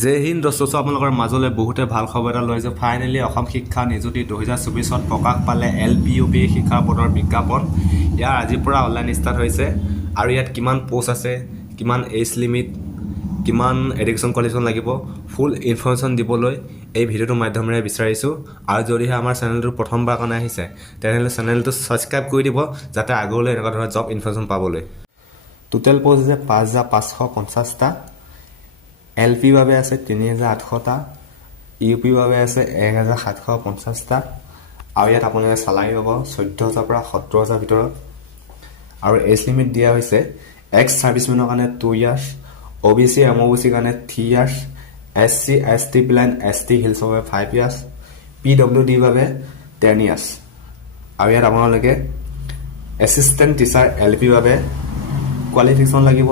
জয় হিন্দ দৰ্শক আপোনালোকৰ মাজলৈ বহুতে ভাল খবৰ এটা লৈ আহিছোঁ। ফাইনেলি অসম শিক্ষা নিযুক্তি 2024 প্ৰকাশ পালে LPUP শিক্ষা পদৰ বিজ্ঞাপন। ইয়াৰ আজিৰ পৰা অনলাইন ষ্টাৰ্ট হৈছে আৰু ইয়াত কিমান পোষ্ট আছে, কিমান এজ লিমিট, কিমান এডুকেশ্যন কোৱালিফিকেশ্যন লাগিব, ফুল ইনফৰমেশ্যন দিবলৈ এই ভিডিঅ'টোৰ মাধ্যমেৰে বিচাৰিছোঁ। আৰু যদিহে আমাৰ চেনেলটো প্ৰথমবাৰ কাৰণে আহিছে তেনেহ'লে চেনেলটো ছাবস্ক্ৰাইব কৰি দিব যাতে আগলৈ এনেকুৱা ধৰণৰ জব ইনফৰমেশ্যন পাবলৈ। টোটেল পোষ্ট আছে 5550টা, LPৰ বাবে আছে 3800টা, UPৰ বাবে আছে 1750টা আৰু ইয়াত আপোনালোকে চালাৰী পাব 14,000 পৰা 17,000 ভিতৰত। আৰু এজ লিমিট দিয়া হৈছে এক্স ছাৰ্ভিচমেনৰ কাৰণে 2 ইয়াৰ্ছ, OBC MOBCৰ কাৰণে 3 years, SC ST plain ST হিলছৰ বাবে 5 ইয়াৰ্ছ, PWDৰ বাবে 10 ইয়াৰ্ছ। আৰু ইয়াত আপোনালোকে এছিষ্টেণ্ট টিচাৰ LPৰ বাবে কোৱালিফিকেশ্যন লাগিব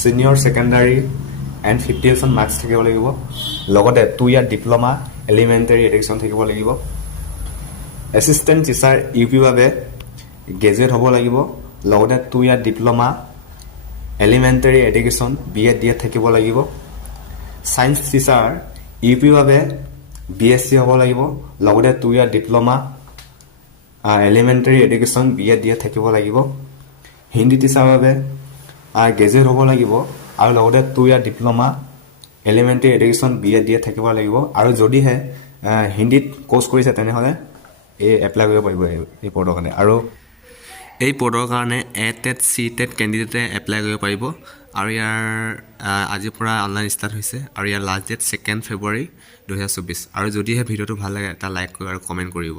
ছিনিয়ৰ ছেকেণ্ডাৰী এণ্ড 50% মাৰ্কছ থাকিব লাগিব, লগতে 2 ইয়াৰ ডিপ্ল'মা এলিমেণ্টেৰী এডুকেশ্যন থাকিব লাগিব। এছিষ্টেণ্ট টিচাৰ UPৰ বাবে গ্ৰেজুৱেট হ'ব লাগিব, লগতে 2 ইয়াৰ diploma elementary education BEd DEd থাকিব লাগিব। ছায়েন্স টিচাৰ UPৰ বাবে BSc হ'ব লাগিব, লগতে 2 ইয়াৰ diploma elementary education BEd DEd থাকিব লাগিব। হিন্দী টিচাৰৰ বাবে গ্ৰেজুৱেট হ'ব লাগিব আৰু লগতে 2 ইয়াৰ diploma elementary education BEd DEd থাকিব লাগিব। আৰু যদিহে হিন্দীত কোৰ্চ কৰিছে তেনেহ'লে এপ্লাই কৰিব পাৰিব এই পদৰ কাৰণে। আৰু এই পদৰ কাৰণে ATET CTET কেণ্ডিডেটে এপ্লাই কৰিব পাৰিব। আৰু ইয়াৰ আজিৰ পৰা অনলাইন ষ্টাৰ্ট হৈছে আৰু ইয়াৰ লাষ্ট ডেট 2 ফেব্ৰুৱাৰী 2024। আৰু যদিহে ভিডিঅ'টো ভাল লাগে এটা লাইক কৰিব আৰু কমেণ্ট কৰিব।